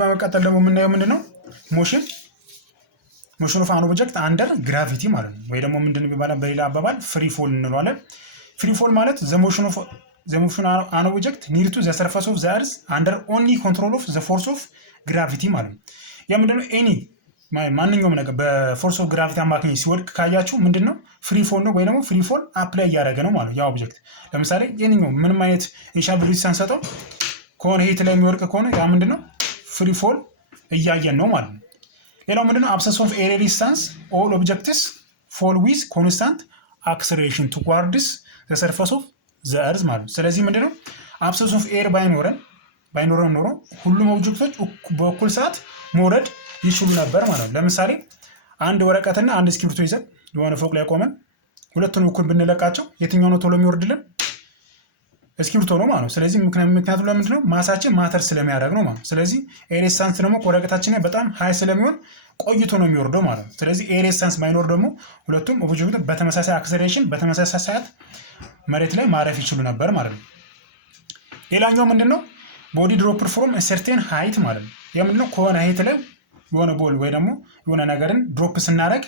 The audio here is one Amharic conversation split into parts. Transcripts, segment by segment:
በመቀጠል ደግሞ የምናየው ምንድነው ሞሽን ኦፍ አን ኦብጀክት አንደር ግራቪቲ ማለት ነው። ወይ ደግሞ ምንድነው የሚባለው በሌላ አባባል ፍሪ ፎል እንለዋለን። ፍሪ ፎል ማለት ዘ ሞሽን ኦፍ አን ኦብጀክት ኒር ቱ ዘ ሰርፌስ ኦፍ ዘ አርዝ አንደር ኦንሊ ኮንትሮል ኦፍ ዘ ፎርስ ኦፍ ግራቪቲ ማለት ነው። ያ ምንድነው ኤኒ ማንኛውም ነገር በፎርስ ኦፍ ግራቪቲ አማካኝ ሲወድቅ ካያችሁ ምንድነው ፍሪ ፎል ነው ወይ ደግሞ ፍሪ ፎል አፕላይ እያደረገ ነው ማለት ያ ኦብጀክት። ለምሳሌ የትኛው ምንም አይነት ኢኒሻል ቬሎሲቲ ሳንሰጠው ከሆነ ሄት ላይ የሚወድቅ ከሆነ ያ ምንድነው ፍሪ ፎል እያየን ነው ማለት ነው። ሌላው ምንድነው አብሰንስ ኦፍ ኤር ሬዚስታንስ ኦል ኦብጀክትስ ፎል ዊዝ ኮንስታንት አክሰለሬሽን ቱዋርድስ ዘ ሰርፌስ ኦፍ ዘ አርዝ ማለት ነው። ስለዚህ ምንድነው አብሰንስ ኦፍ ኤር ባይኖረን ኖሮ ሁሉም ኦብጀክቶች በእኩል ሰዓት መውረድ ይችሉ ነበር ማለት ነው። ለምሳሌ አንድ ወረቀትና አንድ እስክሪብቶ ይዘን የሆነ ፎቅ ላይ ቆመን ሁለቱንም እኩል ብንለቃቸው የትኛው ነው ቶሎ የሚወርድልን? እስክሪብቶ ነው ማለት ነው። ስለዚህ ምክንያቱ ለምንድን ነው? ማሳችን ማተር ስለሚያደርግ ነው ማለት ነው። ስለዚህ ኤር ሬዚስታንስ ደግሞ ወረቀታችን ላይ በጣም ሃይ ስለሚሆን ቆይቶ ነው የሚወርደው ማለት ነው። ስለዚህ ኤር ሬዚስታንስ ባይኖር ደግሞ ሁለቱም ኦብጀክቶች በተመሳሳይ አክሰለሬሽን በተመሳሳይ ሰዓት መሬት ላይ ማረፍ ይችሉ ነበር ማለት ነው። ሌላኛው ምንድነው ቦዲ ድሮፕድ ፍሮም ሰርቴን ሃይት ማለት ነው። የምንድነው ከሆነ ሃይት ላይ የሆነ ቦል ወይ ደግሞ የሆነ ነገርን ድሮፕ ስናደርግ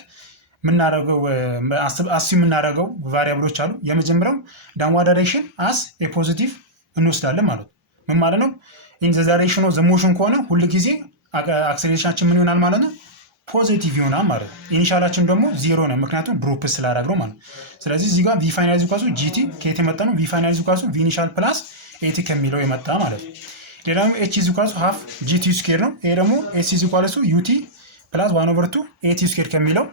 የምናደርገው ቫሪያብሎች አሉ። የመጀመሪያው ዳውንዋርድ ዳይሬክሽን አስ ኤ ፖዚቲቭ እንወስዳለን ማለት ነው። ምን ማለት ነው? ኢን ዘ ዳይሬክሽን ኦፍ ዘ ሞሽን ከሆነ ሁል ጊዜ አክሰሌሬሽናችን ምን ይሆናል ማለት ነው? ፖዚቲቭ ይሆናል ማለት ነው። ኢኒሻላችን ደግሞ ዜሮ ነው፣ ምክንያቱም ድሮፕ ስላደረግነው ማለት ነው። ስለዚህ እዚህ ጋር ቪ ፋይናል ኳሱ ጂቲ ከየት የመጣ ነው? ቪ ፋይናል ኳሱ ቪ ኢኒሻል ፕላስ ኤቲ ከሚለው የመጣ ማለት ነው። ሌላው ኤች ኢዝ ኢኳልስ ሃፍ ጂቲ ስኩዌር ነው። ይሄ ደግሞ ኤስ ኢዝ ኢኳልስ ዩቲ ፕላስ 1/2 ኤቲ ስኩዌር ከሚለው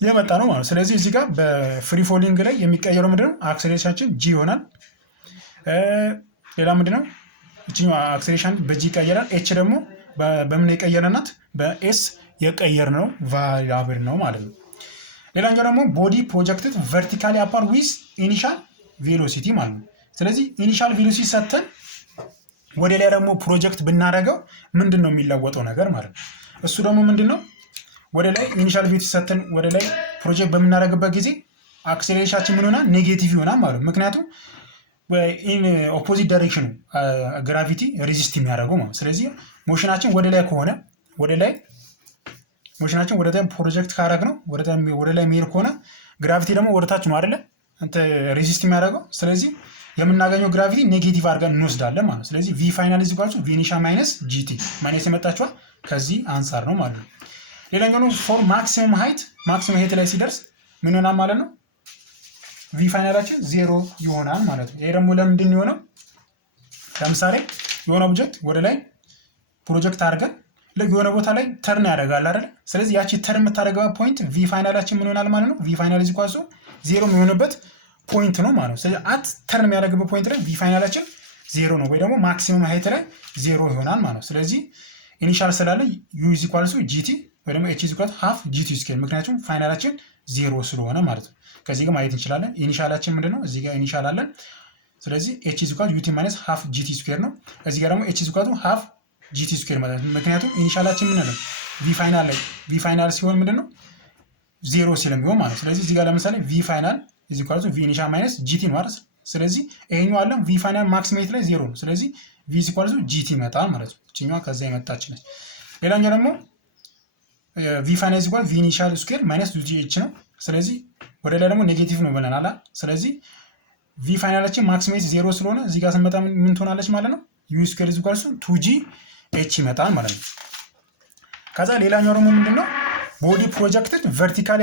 የመጣ ነው ማለት ነው። ስለዚህ እዚህ ጋር በፍሪ ፎሊንግ ላይ የሚቀየረው ምንድነው? አክሰሌሬሽናችን ጂ ይሆናል። ሌላ ምንድነው? እቺኛው አክሰሌሬሽን በጂ ይቀየራል። ኤች ደግሞ በምን የቀየረናት? በኤስ የቀየርነው ቫሪያብል ነው ማለት ነው። ሌላኛው ደግሞ ቦዲ ፕሮጀክትድ ቨርቲካሊ አፓር ዊዝ ኢኒሻል ቬሎሲቲ ማለት ነው። ስለዚህ ኢኒሻል ቬሎሲቲ ሰተን ወደ ላይ ደግሞ ፕሮጀክት ብናደርገው ምንድነው የሚለወጠው ነገር ማለት ነው። እሱ ደግሞ ምንድነው? ወደ ላይ ኢኒሻል ቬሎሲቲ ሰተን ወደ ላይ ፕሮጀክት በምናደርግበት ጊዜ አክሰሌሬሽናችን ምን ይሆናል? ኔጌቲቭ ይሆናል ማለት ነው። ምክንያቱም ኢን ኦፖዚት ዳይሬክሽን ግራቪቲ ሬዚስት የሚያደርገው ማለት። ስለዚህ ሞሽናችን ወደ ላይ ከሆነ ሞሽናችን ወደ ላይ ፕሮጀክት ካደረግነው ወደ ላይ የሚሄድ ከሆነ ግራቪቲ ደግሞ ወደ ታች ነው አይደለ ሬዚስት የሚያደርገው። ስለዚህ የምናገኘው ግራቪቲ ኔጌቲቭ አድርገን እንወስዳለን ማለት ነው። ስለዚህ ቪ ፋይናል ኢዝ ኢኳል ቱ ቪ ኢኒሻል ማይነስ ጂቲ ማይነስ የመጣችዋ ከዚህ አንጻር ነው ማለት ነው። ሌላኛው ነው ፎር ማክሲመም ሃይት ላይ ሲደርስ ምን ይሆናል ማለት ነው? ቪ ፋይናላችን ዜሮ ይሆናል ማለት ነው። ይሄ ደግሞ ለምንድን ነው የሆነው? ለምሳሌ የሆነ ኦብጀክት ወደ ላይ ፕሮጀክት አድርገን የሆነ ቦታ ላይ ተርን ያደርጋል አይደል? ስለዚህ ያቺ ተርን የምታደርገው ፖይንት ቪ ፋይናላችን ምን ይሆናል ማለት ነው? ቪ ፋይናል ኢዝ ኢኳል ቱ ዜሮ የሚሆንበት ፖይንት ነው ማለት ነው። ስለዚህ አት ተርን የሚያደርግበት ፖይንት ላይ ቪ ፋይናላችን ዜሮ ነው ወይ ደግሞ ማክሲመም ሃይት ላይ ዜሮ ይሆናል ማለት ነው። ስለዚህ ኢኒሻል ስላለ ዩ ኢዝ ኢኳል ቱ ጂቲ ወይ ደግሞ ኤች ኢዝ ኢኳል ቱ ሃፍ ጂቲ ስኩዌር ምክንያቱም ፋይናላችን ዜሮ ስለሆነ ማለት ነው። ከዚህ ጋር ማየት እንችላለን። ኢኒሻላችን ምንድነው? እዚህ ጋር ኢኒሻል አለን። ስለዚህ ኤች ኢዝ ኢኳል ቱ ዩቲ ማይነስ ሃፍ ጂቲ ስኩዌር ነው። እዚህ ጋር ደግሞ ኤች ኢዝ ኢኳል ቱ ሃፍ ጂቲ ስኩዌር ማለት ነው። ምክንያቱም ኢኒሻላችን ምን ነው? ቪ ፋይናል ሲሆን ምንድነው? ዜሮ ስለሚሆን ማለት ነው። ስለዚህ እዚህ ጋር ለምሳሌ ቪ ፋይናል ኢዝ ኢኳል ቱ ቪ ኢኒሻል ማይነስ ጂቲ ነው አይደል? ስለዚህ ይሄኛው አለ ቪ ፋይናል ማክሲሜት ላይ ዜሮ ነው። ስለዚህ ቪ ኢዝ ኢኳል ቱ ጂቲ ይመጣል ማለት ነው። እቺኛዋ ከዛ የመጣች ነች። ሌላኛው ደግሞ ቪ ፋይናል ኢዝ ኢኳል ቪ ኢኒሻል ስኩዌር ማይነስ ጂ ኤች ነው። ስለዚህ ወደ ላይ ደግሞ ኔጌቲቭ ነው ብለናል። ስለዚህ ቪ ፋይናላችን ማክሲሜት ዜሮ ስለሆነ እዚህ ጋር ስንመጣ ምን ትሆናለች ማለት ነው? ዩ ስኩዌር ኢዝ ኢኳል ቱ 2ጂ ኤች ይመጣል ማለት ነው። ከዛ ሌላኛው ደግሞ ምንድነው? ቦዲ ፕሮጀክትድ ቨርቲካሊ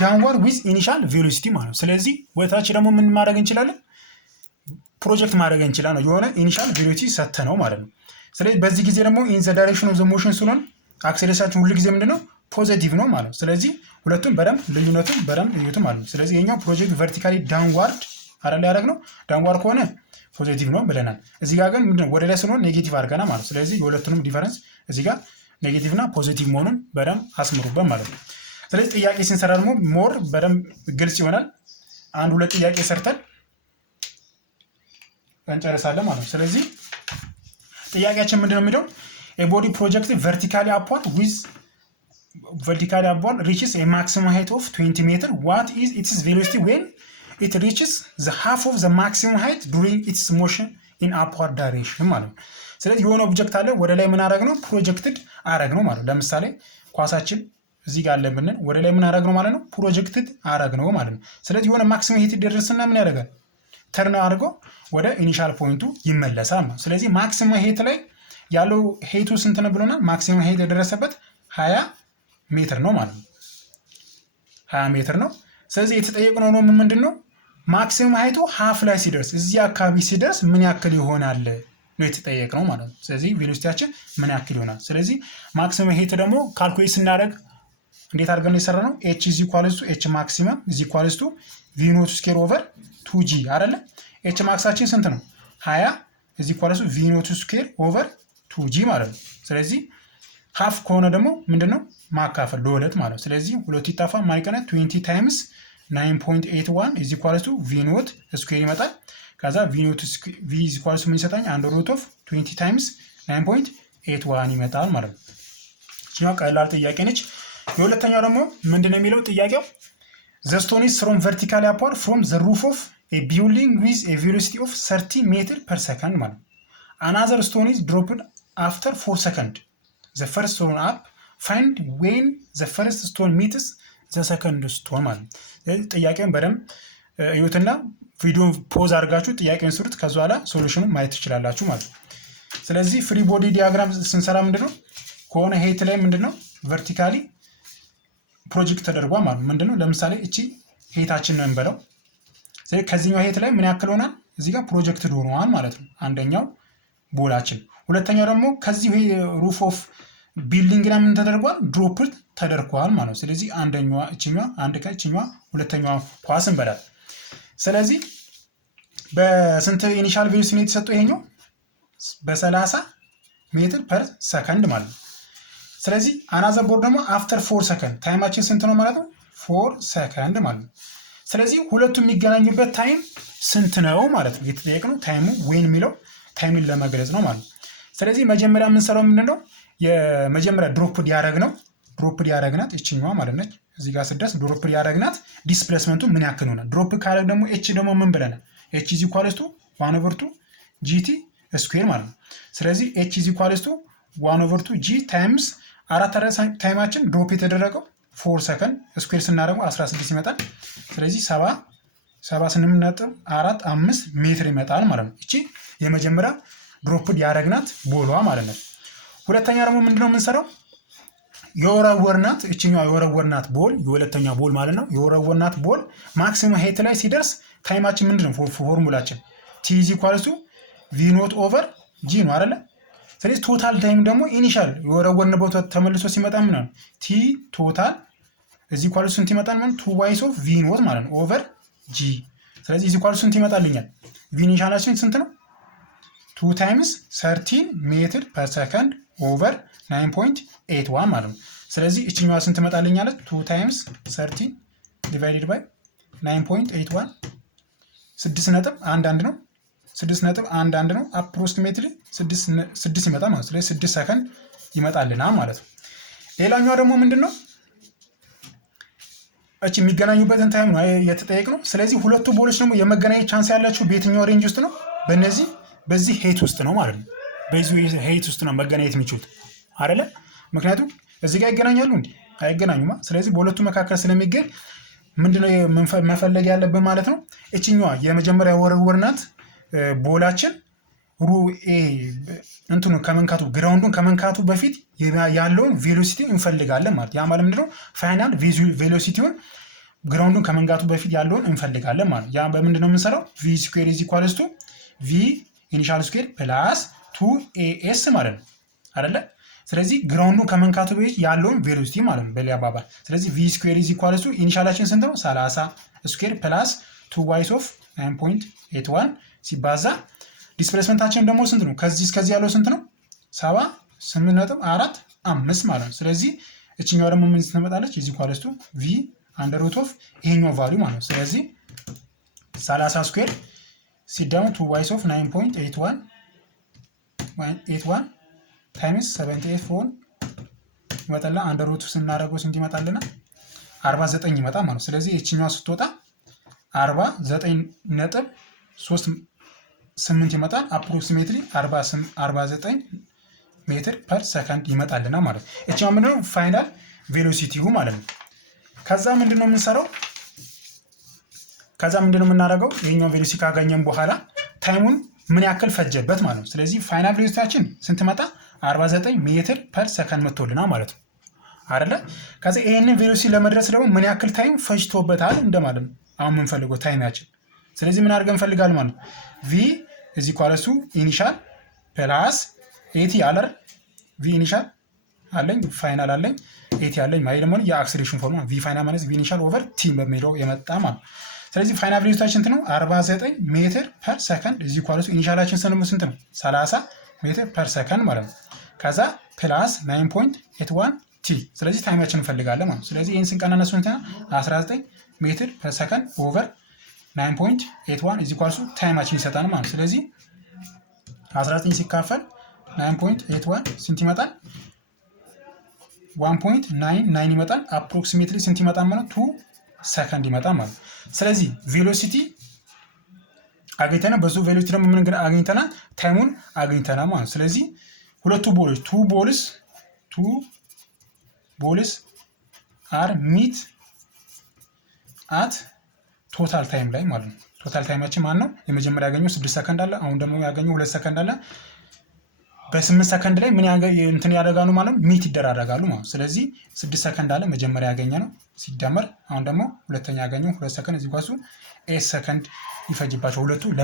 ዳውንዋርድ ዊዝ ኢኒሻል ቬሎሲቲ ማለት ነው። ስለዚህ ወደታች ደግሞ ምን ማድረግ እንችላለን? ፕሮጀክት ማድረግ እንችላለን የሆነ ኢኒሻል ቬሎሲቲ ሰተነው ማለት ነው። ስለዚህ በዚህ ጊዜ ደግሞ ኢን ዘ ዳይሬክሽን ኦፍ ዘ ሞሽን ስለሆነ አክሰሌሬሽናችን ሁሉ ጊዜ ምንድነው? ፖዚቲቭ ነው ማለት ነው። ስለዚህ ሁለቱም በደንብ ልዩነቱን በደንብ እዩት ማለት ነው። ስለዚህ የኛው ፕሮጀክት ቨርቲካሊ ዳውንዋርድ አይደል ያደረግነው? ዳውንዋርድ ከሆነ ፖዚቲቭ ነው ብለናል። እዚህ ጋር ግን ምንድነው? ወደ ላይ ስለሆነ ኔጌቲቭ አድርገናል ማለት ነው። ስለዚህ የሁለቱንም ዲፈረንስ እዚህ ጋር ኔጌቲቭ እና ፖዚቲቭ መሆኑን በደንብ አስምሩበት ማለት ነው። ስለዚህ ጥያቄ ስንሰራ ደግሞ ሞር በደንብ ግልጽ ይሆናል። አንድ ሁለት ጥያቄ ሰርተን እንጨርሳለን ማለት ነው። ስለዚህ ጥያቄያችን ምንድነው የሚለው? ኤ ቦዲ ፕሮጀክት ቨርቲካሊ አፕዋርድ reaches a maximum height of 20 meters. What is its velocity when it reaches the half of the maximum height during its motion in upward direction ማለት ነው። ስለዚህ የሆነ ኦብጀክት አለ ወደ ላይ ምን አረግ ነው ፕሮጀክትድ አረግ ነው ማለት ነው። ለምሳሌ ኳሳችን እዚህ ጋር አለ ብንል ወደ ላይ ምን አረግ ነው ማለት ነው ፕሮጀክትድ አረግ ነው ማለት ነው። ስለዚህ የሆነ ማክሲመም ሄት ይደርስና ምን ያደርጋል ተርን አድርጎ ወደ ኢኒሻል ፖይንቱ ይመለሳል ማለት። ስለዚህ ማክሲመም ሄት ላይ ያለው ሄቱ ስንት ነው ብሎናል? ማክሲመም ሄት የደረሰበት 20 ሜትር ነው ማለት ነው። 20 ሜትር ነው። ስለዚህ የተጠየቅነው ነው ምንድን ነው ማክሲመም ሀይቱ ሀፍ ላይ ሲደርስ እዚህ አካባቢ ሲደርስ ምን ያክል ይሆናል ነው የተጠየቅነው ማለት ነው። ስለዚህ ቬሎሲቲያችን ምን ያክል ይሆናል። ስለዚህ ማክሲመም ሄት ደግሞ ካልኩሌት ስናደርግ እንዴት አድርገን የሰራ ነው ኤች ኢዝ ኢኳልስ ቱ ኤች ማክሲመም ኢዝ ኢኳልስ ቱ ቪ ኖት ስኬር ኦቨር 2g አይደለ? ኤች ማክሳችን ስንት ነው 20 ኢዝ ኢኳልስ ቱ ቪ ኖት ስኬር ኦቨር 2g ማለት ነው። ስለዚህ ሀፍ ከሆነ ደግሞ ምንድነው ማካፈል ለሁለት ማለት ነው። ስለዚህ ሁለቱ ይጣፋ ማን ይቀናል 20 ታይምስ 9.81 ኢዝ ኢኳልስ ቱ ቪ ኖት ስኩዌር ይመጣል። ከዛ ቪ ኖት ቪ ኢዝ ኢኳልስ ቱ ምን ይሰጣኝ አንደር ሩት ኦፍ 20 ታይምስ 9.81 ይመጣል ማለት ነው። እቺኛው ቀላል ጥያቄ ነች። የሁለተኛው ደግሞ ምንድነው የሚለው ጥያቄው ዘ ስቶን ኢዝ ፍሮም ቨርቲካሊ አፕዋርድ ፍሮም ዘ ሩፍ ኦፍ ኤ ቢልዲንግ ዊዝ ኤ ቬሎሲቲ ኦፍ 30 ሜትር ፐር ሰከንድ ማለት ነው። አናዘር ስቶን ኢዝ ድሮፕድ አፍተር 4 ሰከንድ ዘ ፈርስት ስቶን አፕ ፋይንድ ዌን ዘ ፈርስት ስቶን ሚትስ ዘ ሰከንድ ስቶን ማለት ነው። ጥያቄውን በደንብ እዩትና ቪዲዮን ፖዝ አድርጋችሁ ጥያቄውን ስሩት። ከዛ በኋላ ሶሉሽኑን ማየት ትችላላችሁ ማለት ነው። ስለዚህ ፍሪ ቦዲ ዲያግራም ስንሰራ ምንድነው ከሆነ ሄት ላይ ምንድነው ቨርቲካሊ ፕሮጀክት ተደርጓል ማለት ምንድነው ለምሳሌ እቺ ሄታችን ነው እንበለው። ስለዚህ ከዚህኛው ሄት ላይ ምን ያክል ሆናል እዚህ ጋር ፕሮጀክትድ ሆኗል ማለት ነው አንደኛው ቦላችን። ሁለተኛው ደግሞ ከዚህ ሩፍ ኦፍ ቢልዲንግ ላይ ምን ተደርጓል ድሮፕድ ተደርጓል ማለት ነው። ስለዚህ አንደኛዋ እቺኛዋ አንድ ከእቺኛዋ ሁለተኛዋ ኳስ እንበላል። ስለዚህ በስንት ኢኒሻል ቬሎሲቲ ነው የተሰጠው ይሄኛው በ30 ሜትር ፐር ሰከንድ ማለት ነው። ስለዚህ አናዘር ቦርድ ደግሞ አፍተር 4 ሰከንድ ታይማችን ስንት ነው ማለት ነው 4 ሰከንድ ማለት ነው። ስለዚህ ሁለቱም የሚገናኙበት ታይም ስንት ነው ማለት ነው የተጠየቅነው ታይሙ ወይን የሚለው ታይምን ለመግለጽ ነው ማለት ነው። ስለዚህ መጀመሪያ የምንሰራው ምንድነው የመጀመሪያ ድሮፕድ ያደረግናት እቺኛዋ ማለት ነች። እዚህ ጋር ስደርስ ድሮፕድ ያደረግናት ዲስፕሌስመንቱ ምን ያክል ሆነ ድሮፕ ካደረግ ደግሞ ኤች ደግሞ ምን ብለናል ኤች ኢዝ ኢኳልስ ቱ 1/2 ጂቲ ስኩዌር ማለት ነው። ስለዚህ ኤች ኢዝ ኢኳልስ ቱ 1/2 ጂ ታይምስ አራት ታይማችን ድሮፕ የተደረገው 4 ሰከንድ ስኩዌር ስናደርገው 16 ይመጣል። ስለዚህ 78.45 ሜትር ይመጣል ማለት ነው። እቺ የመጀመሪያ ድሮፕድ ያደረግናት ቦሏ ማለት ነው። ሁለተኛ ደግሞ ምንድነው የምንሰራው የወረወርናት እቺኛው የወረወርናት ቦል የሁለተኛ ቦል ማለት ነው። የወረወርናት ቦል ማክሲመም ሄት ላይ ሲደርስ ታይማችን ምንድነው ፎርሙላችን ቲ ኢዝ ኢኳልስ ቱ ቪ ኖት ኦቨር ጂ ነው አይደለ? ስለዚህ ቶታል ታይም ደግሞ ኢኒሻል የወረወርንበት ተመልሶ ሲመጣ ምን ነው ቲ ቶታል እዚህ ኢኳልስ ስንት ይመጣል ማለት 2 ዋይስ ኦፍ ቪ ኖት ማለት ነው ኦቨር ጂ። ስለዚህ እዚህ ኢኳልስ ስንት ይመጣልኛል ቪ ኢኒሻላችን ስንት ነው 2 ታይምስ 13 ሜትር ፐር ሰከንድ ኦቨር 9.81 ማለት ነው። ስለዚህ እቺኛዋ ስንት ትመጣልኛለች 2 ታይምስ 13 ዲቫይድድ ባይ 9.81 6.11 ነው 6.11 ነው አፕሮክሲሜትሊ 6 ይመጣል ማለት ነው። ስለዚህ 6 ሰከንድ ይመጣልናል ማለት ነው። ሌላኛው ደግሞ ምንድነው እቺ የሚገናኙበትን ታይም ነው የተጠየቅነው። ስለዚህ ሁለቱ ቦሎች ደግሞ የመገናኘት ቻንስ ያላቸው በየትኛው ሬንጅ ውስጥ ነው በዚህ ሄት ውስጥ ነው ማለት ነው። በዚህ ሄት ውስጥ ነው መገናኘት የሚችሉት አይደለ? ምክንያቱም እዚህ ጋር ይገናኛሉ እንዴ አይገናኙማ። ስለዚህ በሁለቱ መካከል ስለሚገኝ ምንድነው መፈለግ ያለብን ማለት ነው እቺኛዋ የመጀመሪያ ወረወርናት ቦላችን እንትኑ ከመንካቱ ግራውንዱን ከመንካቱ በፊት ያለውን ቬሎሲቲ እንፈልጋለን ማለት ያ ማለት ምንድነው ፋይናል ቬሎሲቲውን ግራውንዱን ከመንካቱ በፊት ያለውን እንፈልጋለን ማለት ያ በምንድነው የምንሰራው ቪ ስኩዌር ኢዝ ኢኳልስ ቱ ቪ ኢኒሻል ስኩዌር ፕላስ 2ኤስ ማለት ነው አይደለ? ስለዚህ ግራውንዱን ከመንካቱ በፊት ያለውን ቬሎሲቲ ማለት ነው በሌላ አባባል። ስለዚህ ቪ ስኩዌር ኢዝ ኢኳልስ ቱ ኢኒሻላችን ስንት ነው 30 ስኩዌር ፕላስ 2 ዋይስ ኦፍ 9.81 ሲባዛ ዲስፕሌስመንታችን ደግሞ ስንት ነው ከዚህ እስከዚህ ያለው ስንት ነው 78.45 ማለት ነው። ስለዚህ እቺኛው ደግሞ ምን ትመጣለች ኢዝ ኢኳልስ ቱ ቪ አንደር ሩት ኦፍ ይሄኛው ቫልዩ ማለት ነው። ስለዚህ 30 ስኩዌር ሲዳውን 2 ዋይስ ኦፍ 9.81 ታይምስ 78 ይመጣልና አንደር ሩት ስናደርገው ስንት ይመጣልና 49 ይመጣል ማለት ነው። ስለዚህ እቺኛው ስትወጣ 49.3 8 ይመጣል። አፕሮክሲሜትሊ 49 ሜትር ፐር ሰከንድ ይመጣልና ማለት ነው። እቺ ምንድነው ፋይናል ቬሎሲቲው ማለት ነው። ከዛ ምንድነው የምንሰራው? ከዛ ምንድነው የምናደርገው? ይሄኛው ቬሎሲቲ ካገኘን በኋላ ታይሙን ምን ያክል ፈጀበት ማለት ነው። ስለዚህ ፋይናል ቬሎሲቲያችን ስንት መጣ? 49 ሜትር ፐር ሰከንድ መጥቶልና ማለት ነው አይደለ? ከዛ ይሄንን ቬሎሲቲ ለመድረስ ደግሞ ምን ያክል ታይም ፈጅቶበታል እንደማለት ነው አሁን የምንፈልገው ታይማችን። ስለዚህ ምን አድርገን እንፈልጋለን ማለት ነው? ቪ እዚህ ኳለሱ ኢኒሻል ፕላስ ኤቲ አለር ቪ ኢኒሻል አለኝ ፋይናል አለኝ ኤቲ አለኝ ማለት ደግሞ የአክሰሌሬሽን ፎርሙላ ቪ ፋይናል ማለት ቪ ኢኒሻል ኦቨር ቲ በሚለው የመጣ ማለት ነው። ስለዚህ ፋይናል ቬሎሲቲያችን ስንት ነው? 49 ሜትር ፐር ሰከንድ እዚህ ኳለሱ ኢኒሻላችን ስንት ነው? 30 ሜትር ፐር ሰከንድ ማለት ነው። ከዛ ፕላስ 9.81 ቲ ስለዚህ ታይማችን እንፈልጋለን ማለት ነው። ስለዚህ ይህን ስንቀናነሱ ስንት ነው? 19 ሜትር ፐር ሰከንድ ኦቨር 9.81 እዚህ ኳልሱ ታይማችን ይሰጣል ማለት ነው። ስለዚህ 19 ሲካፈል 9.81 ስንት ይመጣል? 1.99 ይመጣል። አፕሮክሲሜትሊ ስንት ይመጣል ማለት 2 ሰከንድ ይመጣል ማለት ነው። ስለዚህ ቬሎሲቲ አግኝተናል። በሱ ቬሎሲቲ ደግሞ ምን አግኝተናል? ታይሙን አግኝተናል ማለት ነው። ስለዚህ ሁለቱ ቦሎች ቱ ቦልስ አር ሚት አት ቶታል ታይም ላይ ማለት ነው። ቶታል ታይማችን ማን ነው? የመጀመሪያ ያገኘው 6 ሰከንድ አለ። አሁን ደግሞ ያገኘው 2 ሰከንድ አለ። በ8 ሰከንድ ላይ ምን እንትን ያደርጋሉ ማለት ነው? ሚት ይደራረጋሉ ማለት ነው። ስለዚህ 6 ሰከንድ አለ መጀመሪያ ያገኘ ነው ሲደመር አሁን ደግሞ ሁለተኛ ያገኘው 2 ሰከንድ እዚህ ጓሱ 8 ሰከንድ ይፈጅባቸው ሁለቱ